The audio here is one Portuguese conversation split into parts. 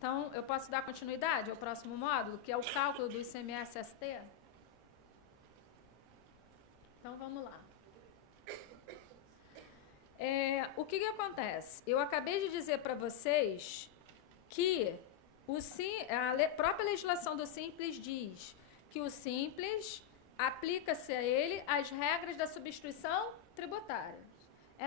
Então, eu posso dar continuidade ao próximo módulo, que é o cálculo do ICMS-ST? Então, vamos lá. O que acontece? Eu acabei de dizer para vocês que a própria legislação do Simples diz que o Simples aplica-se a ele as regras da substituição tributária.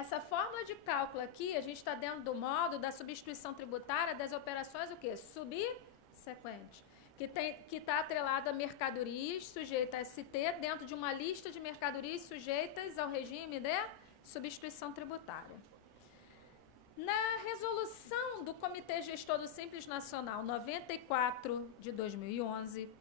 Essa fórmula de cálculo aqui, a gente está dentro do módulo da substituição tributária das operações o quê? Subsequentes. Que está atrelado a mercadorias sujeitas a ST dentro de uma lista de mercadorias sujeitas ao regime de substituição tributária. Na resolução do Comitê Gestor do Simples Nacional 94 de 2011,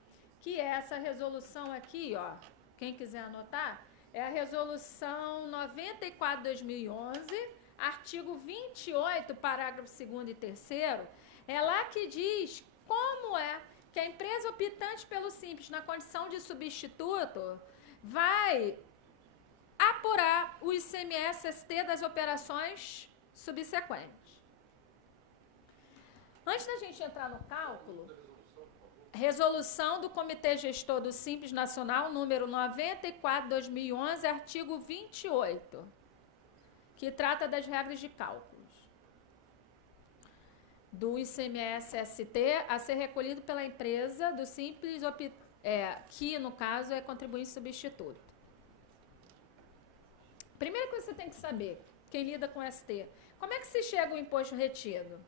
que é essa resolução aqui, ó, quem quiser anotar, é a resolução 94 de 2011, artigo 28, parágrafo 2º e 3º, é lá que diz como é que a empresa optante pelo Simples na condição de substituto vai apurar o ICMS-ST das operações subsequentes. Antes da gente entrar no cálculo, resolução do Comitê Gestor do Simples Nacional, número 94, 2011, artigo 28, que trata das regras de cálculos do ICMS-ST a ser recolhido pela empresa do Simples, que no caso é contribuinte substituto. Primeira coisa que você tem que saber, quem lida com ST, como é que se chega ao imposto retido?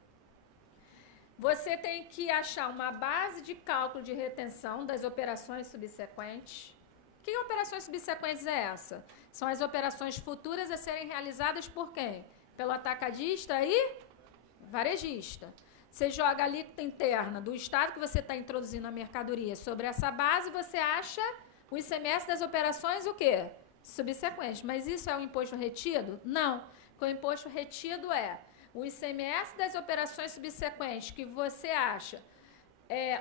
Você tem que achar uma base de cálculo de retenção das operações subsequentes. Que operações subsequentes é essa? São as operações futuras a serem realizadas por quem? Pelo atacadista e varejista. Você joga a alíquota interna do estado que você está introduzindo a mercadoria. Sobre essa base, você acha o ICMS das operações o quê? Subsequentes. Mas isso é o imposto retido? Não. O imposto retido é o ICMS das operações subsequentes que você acha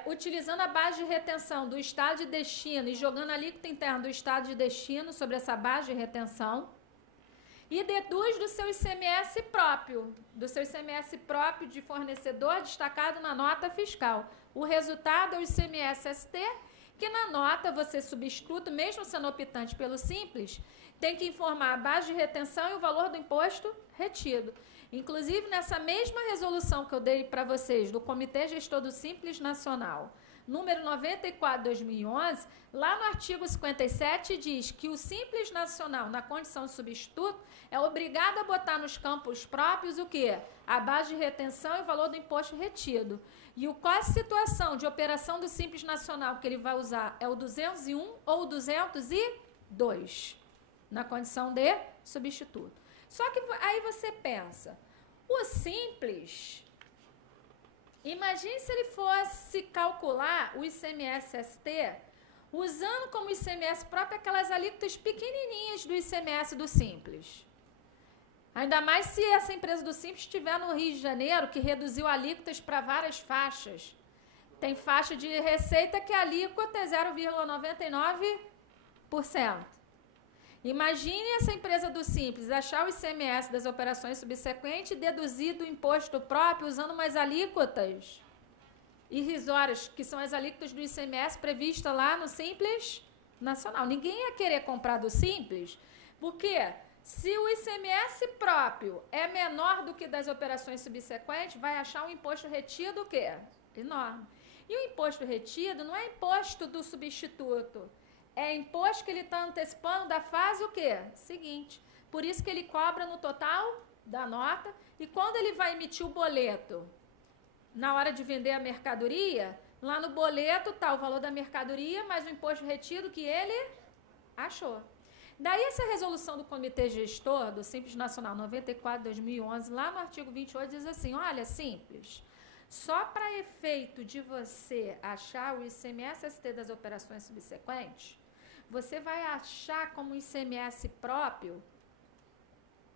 utilizando a base de retenção do estado de destino e jogando a alíquota interna do estado de destino sobre essa base de retenção e deduz do seu ICMS próprio de fornecedor destacado na nota fiscal. O resultado é o ICMS-ST, que na nota você substituto, mesmo sendo optante pelo Simples, tem que informar a base de retenção e o valor do imposto retido. Inclusive, nessa mesma resolução que eu dei para vocês, do Comitê Gestor do Simples Nacional, número 94, 2011, lá no artigo 57 diz que o Simples Nacional, na condição de substituto, é obrigado a botar nos campos próprios o quê? A base de retenção e o valor do imposto retido. E qual a situação de operação do Simples Nacional que ele vai usar? É o 201 ou o 202, na condição de substituto. Só que aí você pensa, o Simples, imagine se ele fosse calcular o ICMS-ST usando como ICMS próprio aquelas alíquotas pequenininhas do ICMS do Simples. Ainda mais se essa empresa do Simples estiver no Rio de Janeiro, que reduziu alíquotas para várias faixas. Tem faixa de receita que a alíquota é 0,99%. Imagine essa empresa do Simples achar o ICMS das operações subsequentes e deduzir do imposto próprio usando umas alíquotas irrisórias, que são as alíquotas do ICMS previstas lá no Simples Nacional. Ninguém ia querer comprar do Simples, porque se o ICMS próprio é menor do que das operações subsequentes, vai achar um imposto retido o quê? Enorme. E o imposto retido não é imposto do substituto, é imposto que ele está antecipando da fase o quê? Seguinte. Por isso que ele cobra no total da nota e quando ele vai emitir o boleto, na hora de vender a mercadoria, lá no boleto está o valor da mercadoria mais o imposto retido que ele achou. Daí essa resolução do Comitê Gestor do Simples Nacional 94, 2011, lá no artigo 28, diz assim, olha, Simples, só para efeito de você achar o ICMS-ST das operações subsequentes, você vai achar como ICMS próprio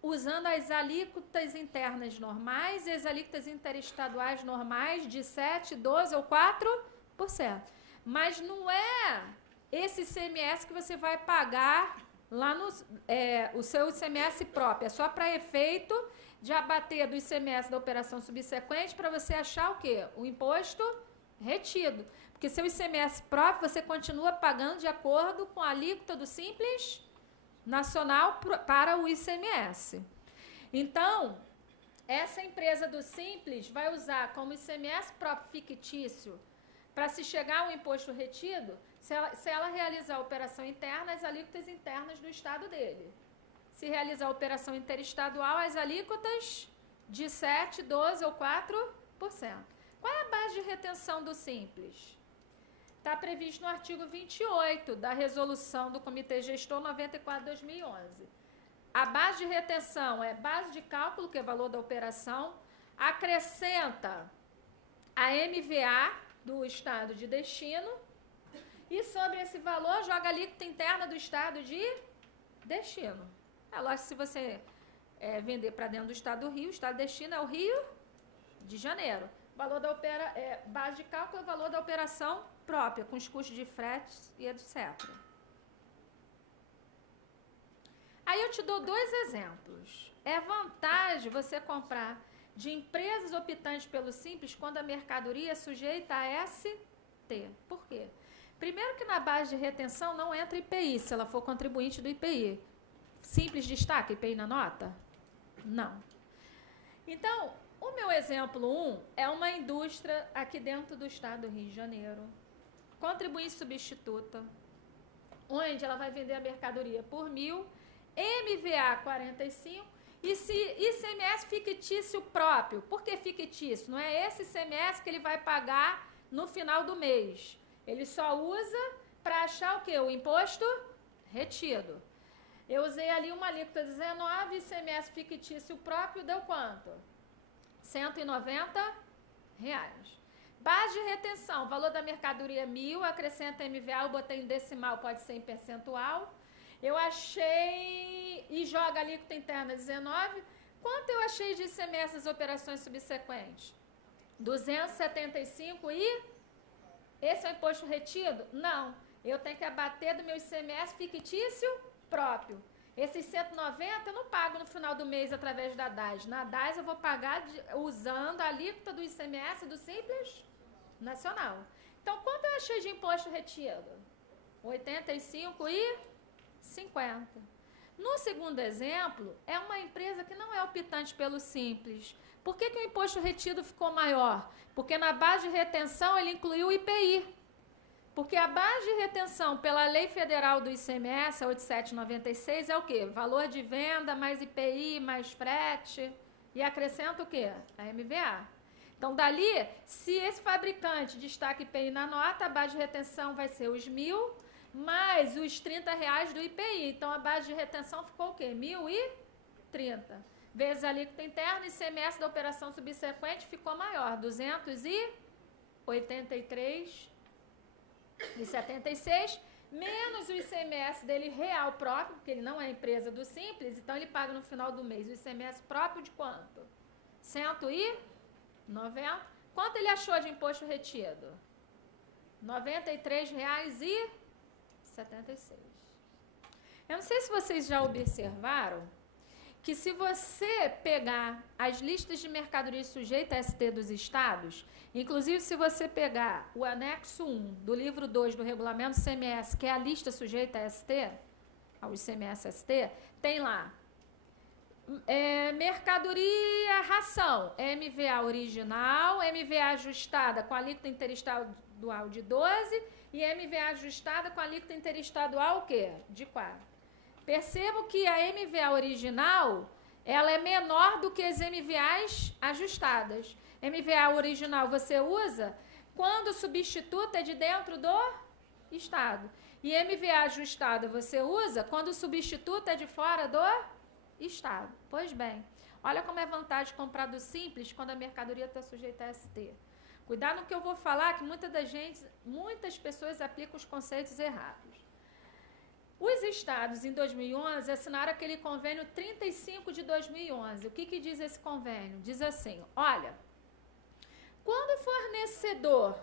usando as alíquotas internas normais e as alíquotas interestaduais normais de 7%, 12% ou 4%. Mas não é esse ICMS que você vai pagar lá no o seu ICMS próprio, é só para efeito de abater do ICMS da operação subsequente para você achar o quê? O imposto retido. Porque seu ICMS próprio você continua pagando de acordo com a alíquota do Simples Nacional para o ICMS. Então, essa empresa do Simples vai usar como ICMS próprio fictício para se chegar ao imposto retido, se ela realizar a operação interna, as alíquotas internas do estado dele. Se realizar a operação interestadual, as alíquotas de 7%, 12% ou 4%. Qual é a base de retenção do Simples? Está previsto no artigo 28 da resolução do Comitê Gestor 94/2011. A base de retenção é base de cálculo, que é valor da operação, acrescenta a MVA do estado de destino e sobre esse valor joga a alíquota interna do estado de destino. É lógico que se você vender para dentro do estado do Rio, o estado de destino é o Rio de Janeiro. Valor da base de cálculo é o valor da operação própria, com os custos de frete e etc. Aí eu te dou 2 exemplos. É vantagem você comprar de empresas optantes pelo Simples quando a mercadoria é sujeita a ST. Por quê? Primeiro que na base de retenção não entra IPI, se ela for contribuinte do IPI. Simples destaca IPI na nota? Não. Então, o meu exemplo 1 é uma indústria aqui dentro do estado do Rio de Janeiro, contribuinte substituta, onde ela vai vender a mercadoria por 1.000, MVA 45 e ICMS fictício próprio. Por que fictício? Não é esse ICMS que ele vai pagar no final do mês. Ele só usa para achar o quê? O imposto retido. Eu usei ali uma alíquota 19, ICMS fictício próprio deu quanto? R$190. Base de retenção, valor da mercadoria 1.000, acrescenta MVA, eu botei em decimal, pode ser em percentual. Eu achei e joga a alíquota interna 19. Quanto eu achei de ICMS das operações subsequentes? 275 e esse é o imposto retido? Não. Eu tenho que abater do meu ICMS fictício próprio. Esses 190 eu não pago no final do mês através da DAS. Na DAS eu vou pagar usando a alíquota do ICMS do Simples Nacional. Então, quanto eu achei de imposto retido? 85 e 50. No segundo exemplo, é uma empresa que não é optante pelo Simples. Por que o imposto retido ficou maior? Porque na base de retenção ele incluiu o IPI. Porque a base de retenção pela Lei Federal do ICMS, a 8796, é o quê? Valor de venda mais IPI mais frete. E acrescenta o quê? A MVA. Então, dali, se esse fabricante destaca IPI na nota, a base de retenção vai ser os 1.000 mais os R$30 do IPI. Então, a base de retenção ficou o quê? 1.030. Vezes a alíquota interna, ICMS da operação subsequente ficou maior, 283,76, menos o ICMS dele real próprio, porque ele não é empresa do Simples, então ele paga no final do mês o ICMS próprio de quanto? 190. Quanto ele achou de imposto retido? R$93,76. Eu não sei se vocês já observaram que se você pegar as listas de mercadorias sujeitas a ST dos estados, inclusive se você pegar o anexo 1 do livro 2 do regulamento ICMS, que é a lista sujeita a ST, ao ICMS ST, tem lá mercadoria ração, MVA original, MVA ajustada com alíquota interestadual de 12 e MVA ajustada com alíquota interestadual o quê? De 4. Percebo que a MVA original, ela é menor do que as MVAs ajustadas. MVA original você usa quando o substituto é de dentro do estado. E MVA ajustada você usa quando o substituto é de fora do estado. Pois bem, olha como é vantagem comprar do Simples quando a mercadoria está sujeita a ST. Cuidado no que eu vou falar, que muitas pessoas aplicam os conceitos errados. Os estados, em 2011, assinaram aquele convênio 35 de 2011. O que diz esse convênio? Diz assim, olha, quando o fornecedor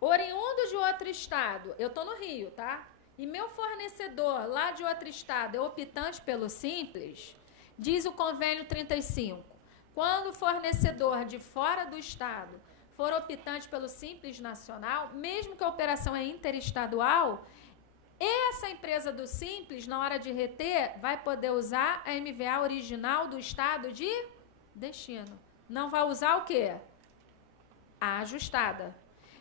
oriundo de outro estado, eu estou no Rio, tá? E meu fornecedor lá de outro estado é optante pelo Simples, Diz o convênio 35. Quando o fornecedor de fora do Estado for optante pelo Simples Nacional, mesmo que a operação é interestadual, essa empresa do Simples, na hora de reter, vai poder usar a MVA original do Estado de destino. Não vai usar o quê? A ajustada.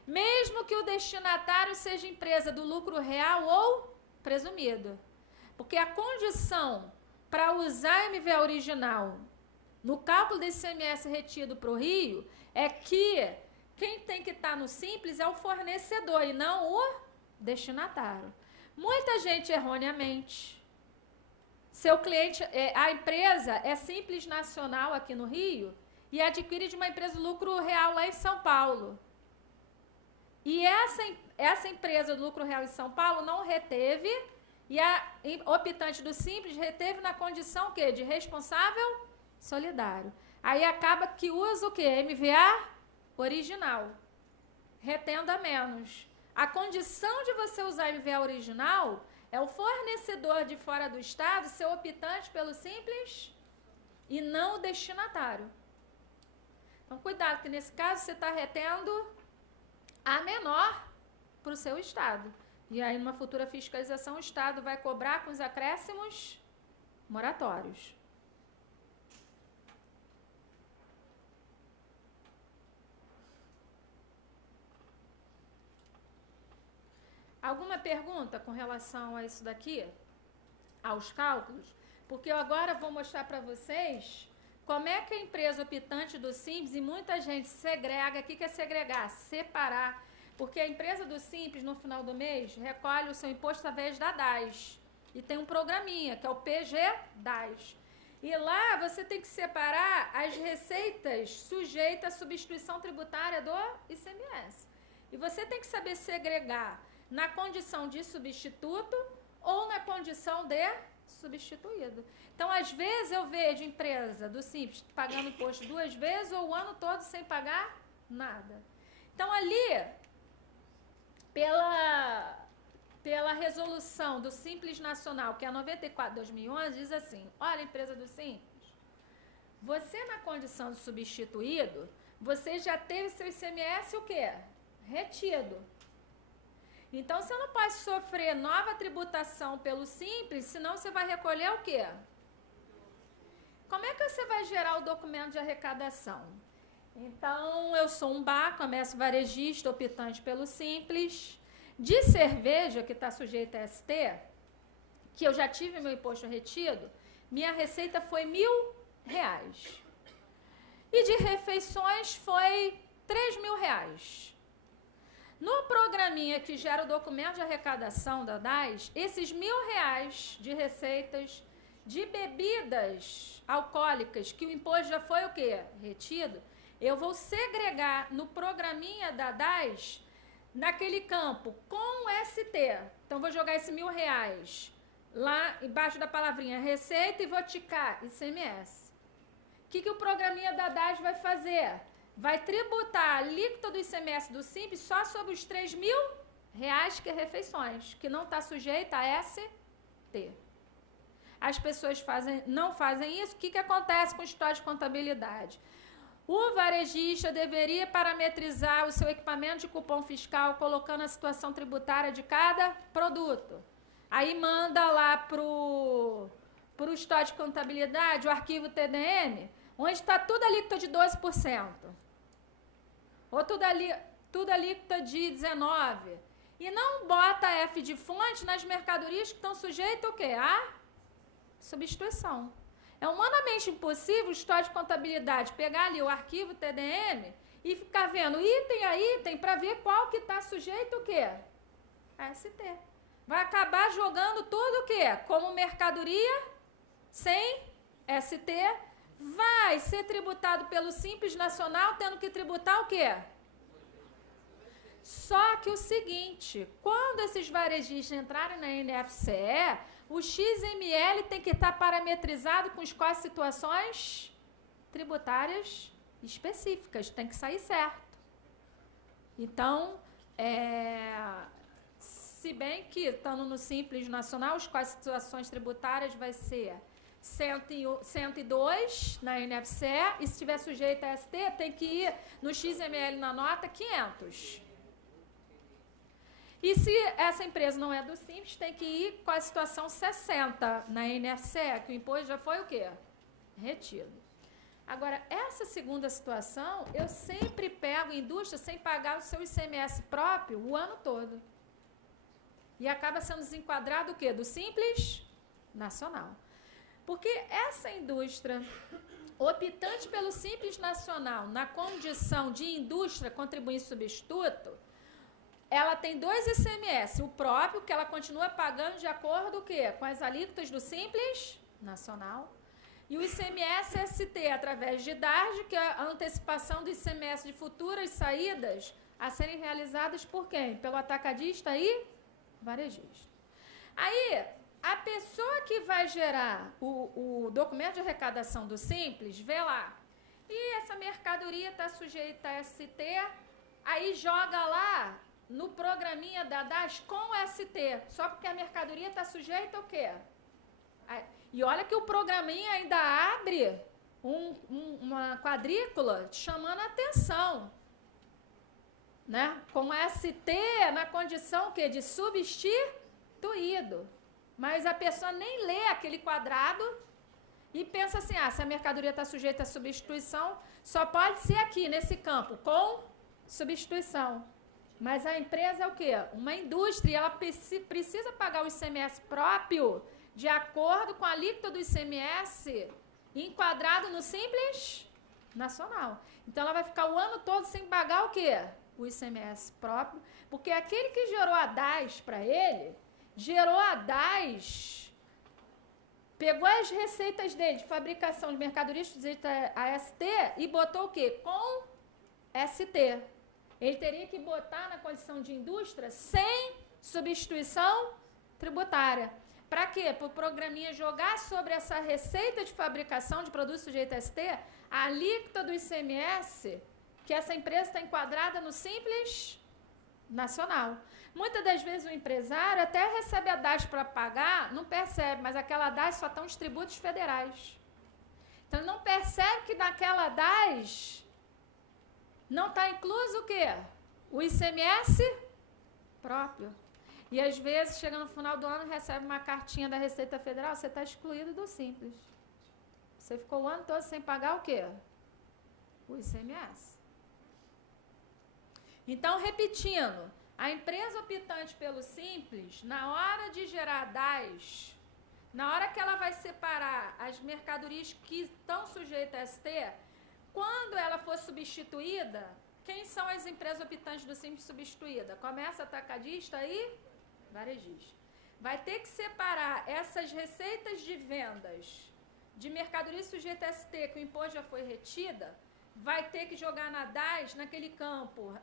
Mesmo que o destinatário seja empresa do lucro real ou presumido. Porque a condição para usar a MVA original no cálculo desse ICMS retido para o Rio é que quem tem que estar no Simples é o fornecedor e não o destinatário. Muita gente erroneamente. Seu cliente, a empresa é Simples Nacional aqui no Rio e adquire de uma empresa do lucro real lá em São Paulo. E essa empresa do lucro real em São Paulo não reteve e a optante do Simples reteve na condição quê? De responsável solidário. Aí acaba que usa o quê? MVA original, retendo a menos. A condição de você usar MVA original é o fornecedor de fora do Estado ser optante pelo Simples e não o destinatário. Então, cuidado, que nesse caso você está retendo a menor para o seu Estado. E aí, numa futura fiscalização, o Estado vai cobrar com os acréscimos moratórios. Alguma pergunta com relação a isso daqui? Aos cálculos? Porque eu agora vou mostrar para vocês como é que a empresa optante do Simples, e muita gente segrega, o que é segregar? Separar. Porque a empresa do Simples, no final do mês, recolhe o seu imposto através da DAS. E tem um programinha, que é o PG-DAS. E lá você tem que separar as receitas sujeitas à substituição tributária do ICMS. E você tem que saber segregar na condição de substituto ou na condição de substituído. Então, às vezes, eu vejo empresa do Simples pagando imposto 2 vezes ou o ano todo sem pagar nada. Então, ali, pela resolução do Simples Nacional, que é a 94/2011, diz assim: olha, empresa do Simples, você na condição de substituído, você já teve seu ICMS o quê? Retido. Então, você não pode sofrer nova tributação pelo Simples, senão você vai recolher o quê? Como é que você vai gerar o documento de arrecadação? Então, eu sou um bar, comércio varejista, optante pelo Simples. De cerveja, que está sujeita a ST, que eu já tive meu imposto retido, minha receita foi R$1.000. E de refeições foi R$3.000. No programinha que gera o documento de arrecadação da DAS, esses R$1.000 de receitas de bebidas alcoólicas, que o imposto já foi o quê? Retido, eu vou segregar no programinha da DAS, naquele campo, com ST. Então, vou jogar esse R$1.000 lá embaixo da palavrinha receita e vou ticar ICMS. O que o programinha da DAS vai fazer? Vai tributar a alíquota do ICMS do Simples só sobre os R$3.000 que é refeições, que não está sujeita a ST. As pessoas não fazem isso. O que acontece com o histórico de contabilidade? O varejista deveria parametrizar o seu equipamento de cupom fiscal, colocando a situação tributária de cada produto. Aí manda lá para o histórico de contabilidade, o arquivo TDM, onde está tudo alíquota de 12%. Ou tudo alíquota de 19%. E não bota F de fonte nas mercadorias que estão sujeitas ao quê? A substituição. É humanamente impossível o histórico de contabilidade pegar ali o arquivo TDM e ficar vendo item a item para ver qual que está sujeito o quê? A ST. Vai acabar jogando tudo o quê? Como mercadoria sem ST, vai ser tributado pelo Simples Nacional, tendo que tributar o quê? Só que o seguinte, quando esses varejistas entrarem na NFCE, o XML tem que estar parametrizado com quais situações tributárias específicas, tem que sair certo. Então, se bem que, estando no Simples Nacional, quais situações tributárias vai ser 102 na NFCE, e se estiver sujeita a ST, tem que ir no XML na nota 500. E se essa empresa não é do Simples, tem que ir com a situação 60 na NFCE, que o imposto já foi o quê? Retido. Agora, essa segunda situação, eu sempre pego indústria sem pagar o seu ICMS próprio o ano todo. E acaba sendo desenquadrado o quê? Do Simples Nacional. Porque essa indústria, optante pelo Simples Nacional, na condição de indústria contribuinte substituto, ela tem dois ICMS, o próprio, que ela continua pagando de acordo o quê? Com as alíquotas do Simples Nacional, e o ICMS ST, através de DARD, que é a antecipação do ICMS de futuras saídas a serem realizadas por quem? Pelo atacadista e varejista. Aí, a pessoa que vai gerar o documento de arrecadação do Simples, vê lá, e essa mercadoria está sujeita a ST, aí joga lá no programinha da DAS com ST, só porque a mercadoria está sujeita ao quê? E olha que o programinha ainda abre uma quadrícula chamando a atenção, né? Com ST na condição que de substituído. Mas a pessoa nem lê aquele quadrado e pensa assim, se a mercadoria está sujeita à substituição, só pode ser aqui, nesse campo, com substituição. Mas a empresa é o quê? Uma indústria, ela precisa pagar o ICMS próprio de acordo com a alíquota do ICMS enquadrado no Simples Nacional. Então, ela vai ficar o ano todo sem pagar o quê? O ICMS próprio, porque aquele que gerou a DAS para ele, gerou a DAS, pegou as receitas dele de fabricação de mercadorias sujeita a ST e botou o quê? Com ST. Ele teria que botar na condição de indústria sem substituição tributária. Para quê? Para o programinha jogar sobre essa receita de fabricação de produtos sujeitos a ST a alíquota do ICMS que essa empresa está enquadrada no Simples Nacional. Muitas das vezes o empresário até recebe a DAS para pagar, não percebe, mas aquela DAS só estão os tributos federais. Então, ele não percebe que naquela DAS não está incluso o quê? O ICMS próprio. E, às vezes, chega no final do ano e recebe uma cartinha da Receita Federal, você está excluído do Simples. Você ficou o ano todo sem pagar o quê? O ICMS. Então, repetindo, a empresa optante pelo Simples, na hora de gerar DAS, na hora que ela vai separar as mercadorias que estão sujeitas a ST, quando ela for substituída, quem são as empresas optantes do Simples substituída? Começa atacadista e varejista. Vai ter que separar essas receitas de vendas de mercadoria sujeita a ST, que o imposto já foi retida, vai ter que jogar na DAS, naquele campo,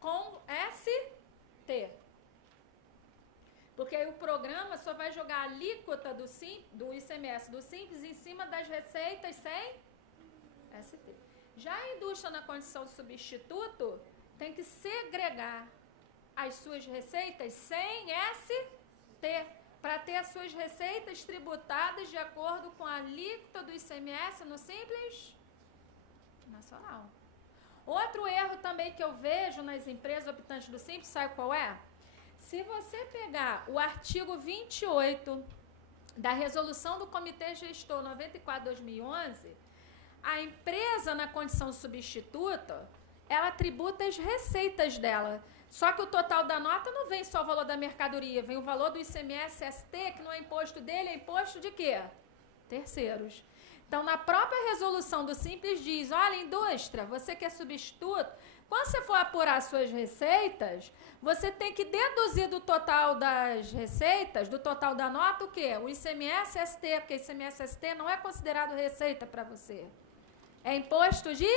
com ST. Porque aí o programa só vai jogar a alíquota do ICMS do Simples em cima das receitas sem ST. Já a indústria na condição de substituto tem que segregar as suas receitas sem ST, para ter as suas receitas tributadas de acordo com a alíquota do ICMS no Simples Nacional. Outro erro também que eu vejo nas empresas optantes do Simples, sabe qual é? Se você pegar o artigo 28 da resolução do Comitê Gestor 94/2011, a empresa na condição substituta, ela tributa as receitas dela. Só que o total da nota não vem só o valor da mercadoria, vem o valor do ICMS ST, que não é imposto dele, é imposto de quê? Terceiros. Então, na própria resolução do Simples diz, olha, indústria, você que é substituto, quando você for apurar suas receitas, você tem que deduzir do total das receitas, do total da nota, o quê? O ICMS ST, porque ICMS ST não é considerado receita para você. É imposto de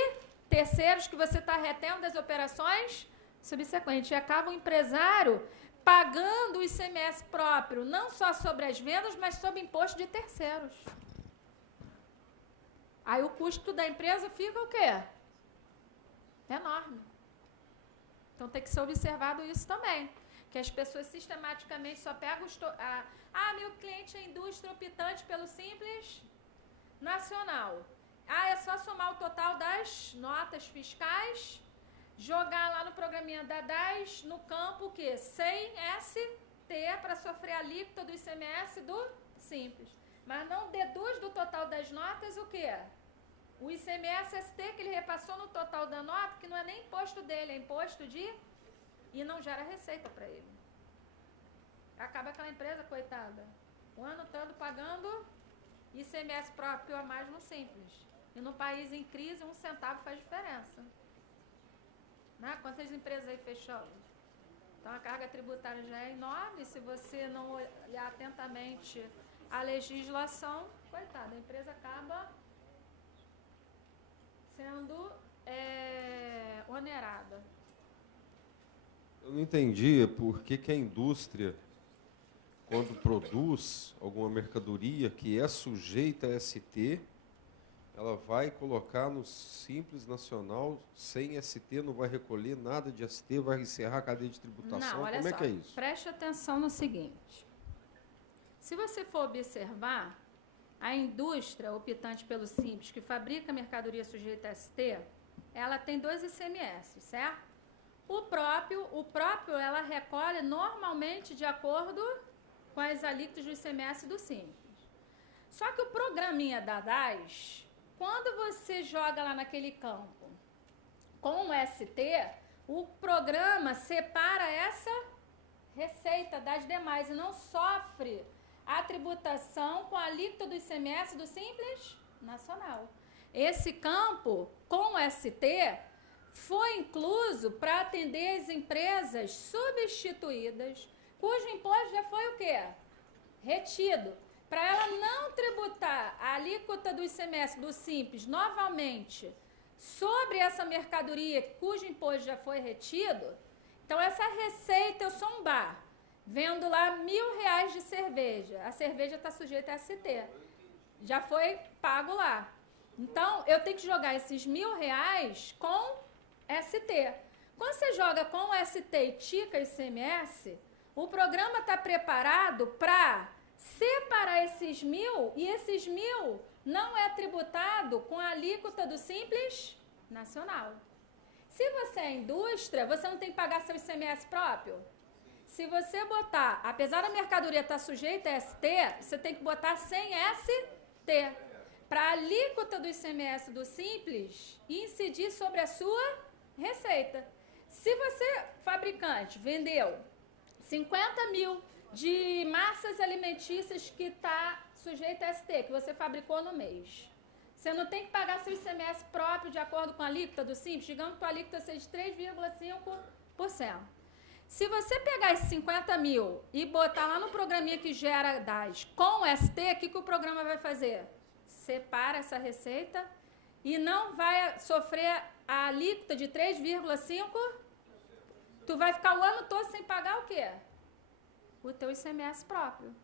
terceiros que você está retendo das operações subsequentes. E acaba o empresário pagando o ICMS próprio, não só sobre as vendas, mas sobre imposto de terceiros. Aí o custo da empresa fica o quê? Enorme. Então tem que ser observado isso também. Que as pessoas sistematicamente só pegam meu cliente é indústria optante pelo Simples nacional. Ah, é só somar o total das notas fiscais, jogar lá no programinha da DAS, no campo que 100 ST para sofrer a alíquota do ICMS do Simples. Mas não deduz do total das notas o quê? O ICMS ST que ele repassou no total da nota, que não é nem imposto dele, é imposto de... E não gera receita para ele. Acaba aquela empresa, coitada, o ano todo pagando ICMS próprio a mais no Simples. E no país em crise, 1 centavo faz diferença. Né? Quantas empresas aí fechou? Então a carga tributária já é enorme. Se você não olhar atentamente a legislação, coitada, a empresa acaba sendo onerada. Eu não entendi por que a indústria, quando produz alguma mercadoria que é sujeita a ST, ela vai colocar no Simples Nacional sem ST, não vai recolher nada de ST, vai encerrar a cadeia de tributação. Não, olha Como só, é que é isso? Preste atenção no seguinte. Se você for observar, a indústria optante pelo Simples, que fabrica mercadoria sujeita a ST, ela tem 2 ICMS, certo? O próprio ela recolhe normalmente de acordo com as alíquotas do ICMS do Simples. Só que o programinha da DAS, quando você joga lá naquele campo com o ST, o programa separa essa receita das demais e não sofre a tributação com a alíquota do ICMS do Simples Nacional. Esse campo com o ST foi incluso para atender as empresas substituídas, cujo imposto já foi o quê? Retido. Para ela não tributar a alíquota do ICMS do Simples novamente sobre essa mercadoria cujo imposto já foi retido, então essa receita, eu sou um bar, vendo lá R$1.000 de cerveja, a cerveja está sujeita a ST, já foi pago lá. Então, eu tenho que jogar esses R$1.000 com ST. Quando você joga com ST e tica ICMS, o programa está preparado para separar esses 1.000 e esses 1.000 não é tributado com a alíquota do Simples Nacional. Se você é indústria, você não tem que pagar seu ICMS próprio? Se você botar, apesar da mercadoria estar sujeita a ST, você tem que botar sem ST, para a alíquota do ICMS do Simples incidir sobre a sua receita. Se você, fabricante, vendeu 50.000 de massas alimentícias que está sujeita a ST, que você fabricou no mês, você não tem que pagar seu ICMS próprio de acordo com a alíquota do Simples, digamos que a alíquota seja de 3,5%. Se você pegar esses 50.000 e botar lá no programinha que gera DAS com ST, o que o programa vai fazer? Separa essa receita e não vai sofrer a alíquota de 3,5%. Tu vai ficar o ano todo sem pagar o quê? O teu ICMS próprio.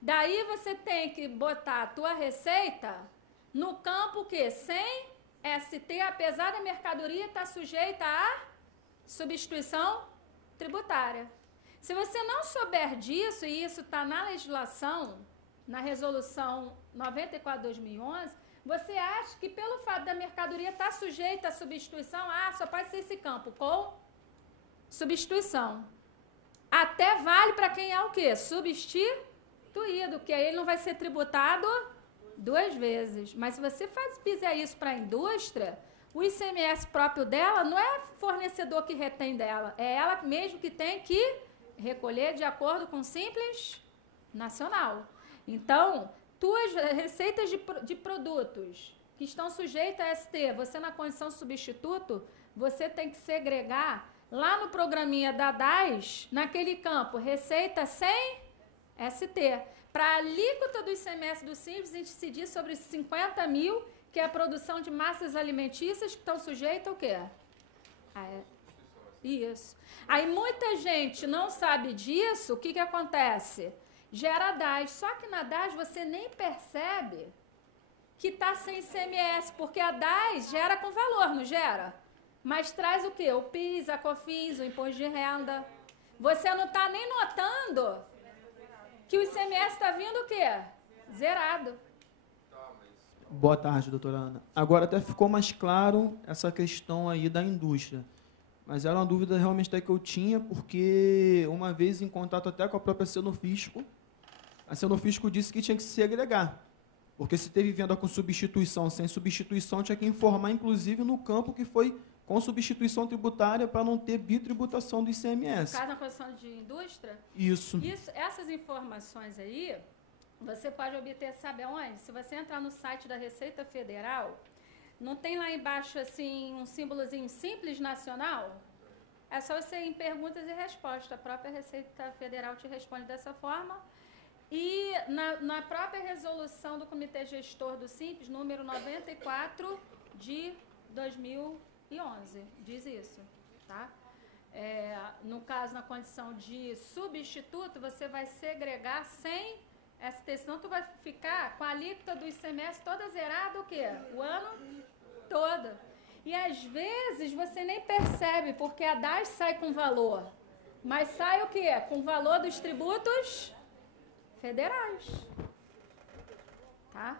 Daí você tem que botar a tua receita no campo que sem ST, apesar da mercadoria estar sujeita a substituição tributária. Se você não souber disso, e isso está na legislação, na resolução 94/2011, você acha que pelo fato da mercadoria estar sujeita à substituição, só pode ser esse campo com substituição. Até vale para quem é o quê? Substituído, que aí ele não vai ser tributado 2 vezes. Mas se você fizer isso para a indústria, o ICMS próprio dela não é fornecedor que retém dela, é ela mesmo que tem que recolher de acordo com o Simples Nacional. Então, tuas receitas de produtos que estão sujeitas a ST, você na condição substituto, você tem que segregar lá no programinha da DAS, naquele campo, receita sem ST, para a alíquota do ICMS do Simples incidir sobre 50.000, que é a produção de massas alimentícias que estão sujeitas ao quê? Isso. Aí muita gente não sabe disso, o que acontece? Gera DAS, só que na DAS você nem percebe que está sem ICMS, porque a DAS gera com valor, não gera? Mas traz o quê? O PIS, a COFINS, o imposto de renda. Você não está nem notando que o ICMS está vindo o quê? Zerado. Tá, mas Boa tarde, doutora Ana. Agora até ficou mais claro essa questão aí da indústria. Mas era uma dúvida realmente até que eu tinha, porque uma vez em contato até com a própria Cenofisco, a Cenofisco disse que tinha que se segregar. Porque se teve venda com substituição, sem substituição, tinha que informar, inclusive, no campo que foi com substituição tributária para não ter bitributação do ICMS. No caso, na posição de indústria? Isso. Essas informações aí, você pode obter, sabe aonde? Se você entrar no site da Receita Federal, não tem lá embaixo, assim, um símbolozinho Simples Nacional? É só você ir em perguntas e respostas. A própria Receita Federal te responde dessa forma. E na própria resolução do Comitê Gestor do Simples, número 94 de 2011, diz isso, tá? No caso, na condição de substituto, você vai segregar sem ST, senão tu vai ficar com a alíquota do ICMS toda zerada o quê? O ano todo. E às vezes você nem percebe, porque a DAS sai com valor, mas sai o quê? Com o valor dos tributos federais, tá?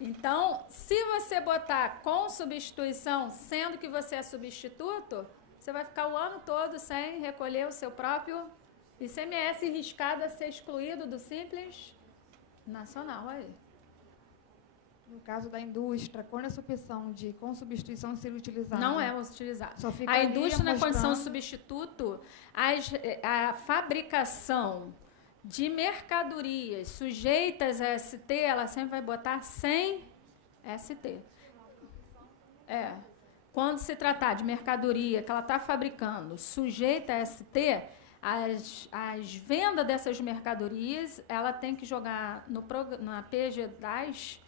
Então, se você botar com substituição, sendo que você é substituto, você vai ficar o ano todo sem recolher o seu próprio ICMS, riscado a ser excluído do Simples Nacional. Aí. No caso da indústria, quando essa opção de com substituição ser utilizada? Não é utilizada. Só fica a indústria, na condição mostrando... de substituto, a fabricação de mercadorias sujeitas a ST, ela sempre vai botar sem ST. Quando se tratar de mercadoria que ela está fabricando sujeita a ST, as vendas dessas mercadorias, ela tem que jogar na PG 10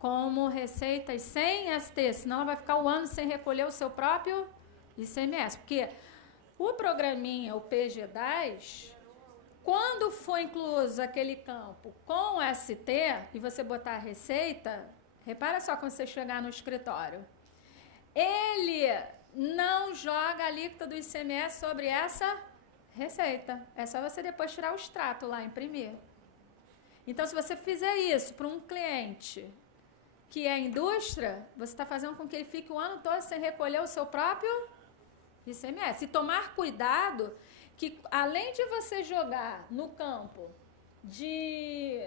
como receitas sem ST, senão ela vai ficar o ano sem recolher o seu próprio ICMS. Porque o programinha, o PG 10... Quando for incluso aquele campo com ST e você botar a receita, repara só quando você chegar no escritório, ele não joga a alíquota do ICMS sobre essa receita. É só você depois tirar o extrato lá, imprimir. Então, se você fizer isso para um cliente que é indústria, você está fazendo com que ele fique o ano todo sem recolher o seu próprio ICMS. E tomar cuidado que, além de você jogar no campo de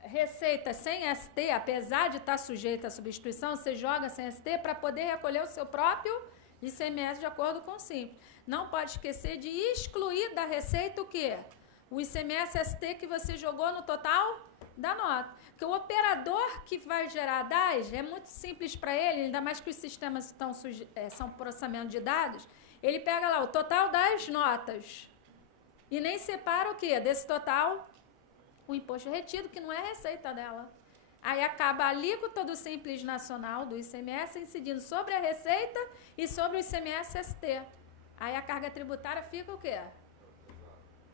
receita sem ST, apesar de estar sujeita à substituição, você joga sem ST para poder recolher o seu próprio ICMS de acordo com o Simples. Não pode esquecer de excluir da receita o quê? O ICMS ST que você jogou no total da nota. Porque o operador que vai gerar a DAS é muito simples para ele, ainda mais que os sistemas são processamento de dados, ele pega lá o total das notas. E nem separa o quê? Desse total, o imposto retido, que não é receita dela. Aí acaba a alíquota do Simples Nacional, do ICMS, incidindo sobre a receita e sobre o ICMS ST. Aí a carga tributária fica o quê?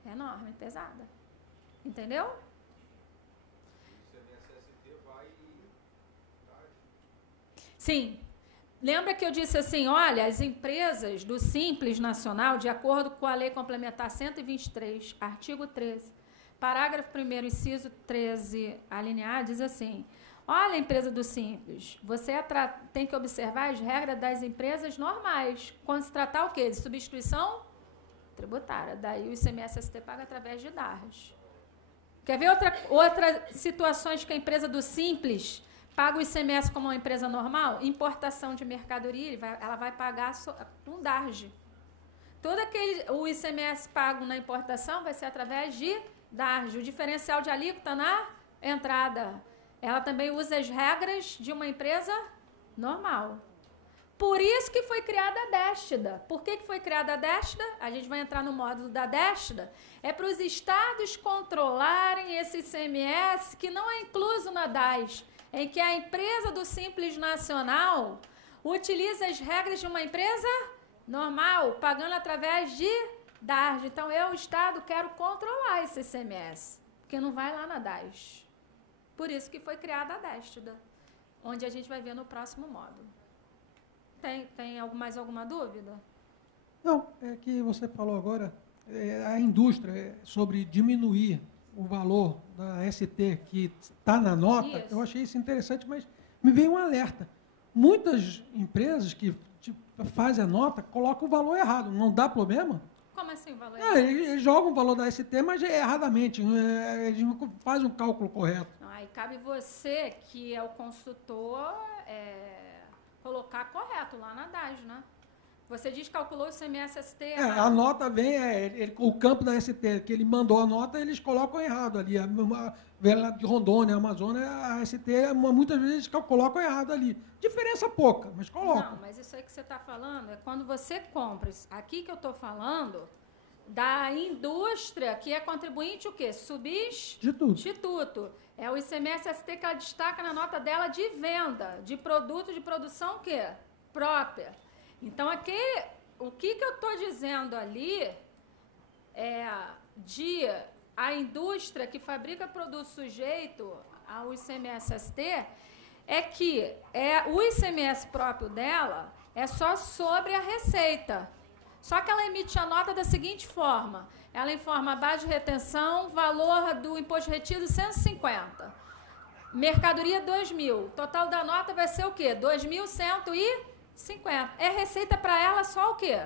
Enorme, pesada. Entendeu? O ICMS ST vai... Sim. Lembra que eu disse assim, olha, as empresas do Simples Nacional, de acordo com a Lei Complementar 123, artigo 13, parágrafo 1º, inciso 13, alineado, diz assim, olha, empresa do Simples, você tem que observar as regras das empresas normais, quando se tratar o quê? De substituição tributária. Daí o ICMS ST paga através de DARS. Quer ver outra situações que a empresa do Simples paga o ICMS como uma empresa normal? Importação de mercadoria, ela vai pagar um DARG. O ICMS pago na importação vai ser através de DARG. O diferencial de alíquota na entrada. Ela também usa as regras de uma empresa normal. Por isso que foi criada a DESTDA. Por que foi criada a DESTDA? A gente vai entrar no módulo da DESTDA. É para os estados controlarem esse ICMS que não é incluso na DAS, em que a empresa do Simples Nacional utiliza as regras de uma empresa normal, pagando através de DARS. Então, eu, o Estado, quero controlar esse ICMS, porque não vai lá na DAS. Por isso que foi criada a DESTDA, onde a gente vai ver no próximo módulo. Tem mais alguma dúvida? Não, é que você falou agora, a indústria, sobre diminuir o valor da ST que está na nota. Isso. Eu achei isso interessante, mas me veio um alerta. Muitas empresas que fazem a nota colocam o valor errado. Não dá problema? Como assim o valor? Eles jogam o valor da ST, mas erradamente. Eles não fazem um cálculo correto. Não, aí cabe você, que é o consultor, colocar correto lá na DAS, né? Você calculou o ICMS-ST errado. A nota vem, o campo da ST, que ele mandou a nota, eles colocam errado ali. Vela de Rondônia, Amazônia, a ST, muitas vezes eles colocam errado ali. Diferença pouca, mas colocam. Não, mas isso aí que você está falando é quando você compra. Aqui que eu estou falando da indústria, que é contribuinte o quê? Substituto. É o ICMS-ST que ela destaca na nota dela de venda, de produto de produção o quê? Própria. Então, aqui, o que eu estou dizendo ali a indústria que fabrica produto sujeito ao ICMS-ST é que o ICMS próprio dela é só sobre a receita. Só que ela emite a nota da seguinte forma. Ela informa a base de retenção, valor do imposto retido 150. Mercadoria 2.000. Total da nota vai ser o quê? 2.150. É receita para ela só o quê?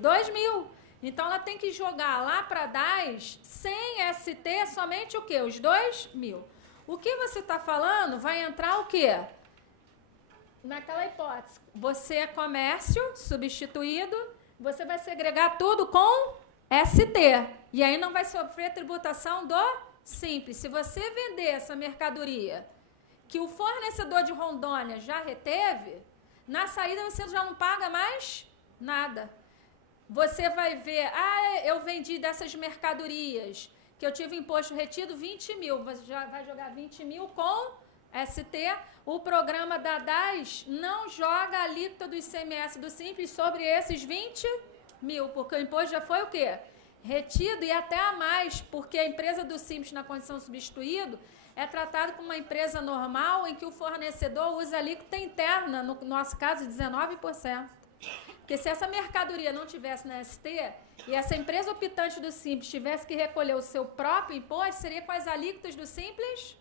2.000. Então, ela tem que jogar lá para a DAS, sem ST, somente o quê? Os 2.000. O que você está falando vai entrar o quê? Naquela hipótese. Você é comércio substituído, você vai segregar tudo com ST. E aí não vai sofrer tributação do Simples. Se você vender essa mercadoria que o fornecedor de Rondônia já reteve, na saída você já não paga mais nada. Você vai ver, eu vendi dessas mercadorias que eu tive imposto retido 20.000, você já vai jogar 20.000 com ST. O programa da DAS não joga a alíquota do ICMS do Simples sobre esses 20.000, porque o imposto já foi o quê? Retido e até a mais, porque a empresa do Simples na condição substituído é tratado como uma empresa normal em que o fornecedor usa alíquota interna, no nosso caso, 19%. Porque se essa mercadoria não tivesse na ST e essa empresa optante do Simples tivesse que recolher o seu próprio imposto, seria com as alíquotas do Simples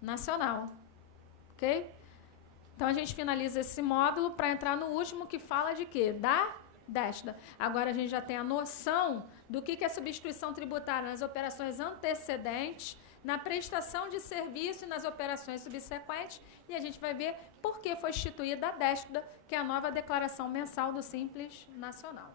Nacional. Ok? Então, a gente finaliza esse módulo para entrar no último, que fala de quê? Da DESTA. Agora, a gente já tem a noção do que é substituição tributária nas operações antecedentes, na prestação de serviço e nas operações subsequentes, e a gente vai ver por que foi instituída a DESTA, que é a nova declaração mensal do Simples Nacional.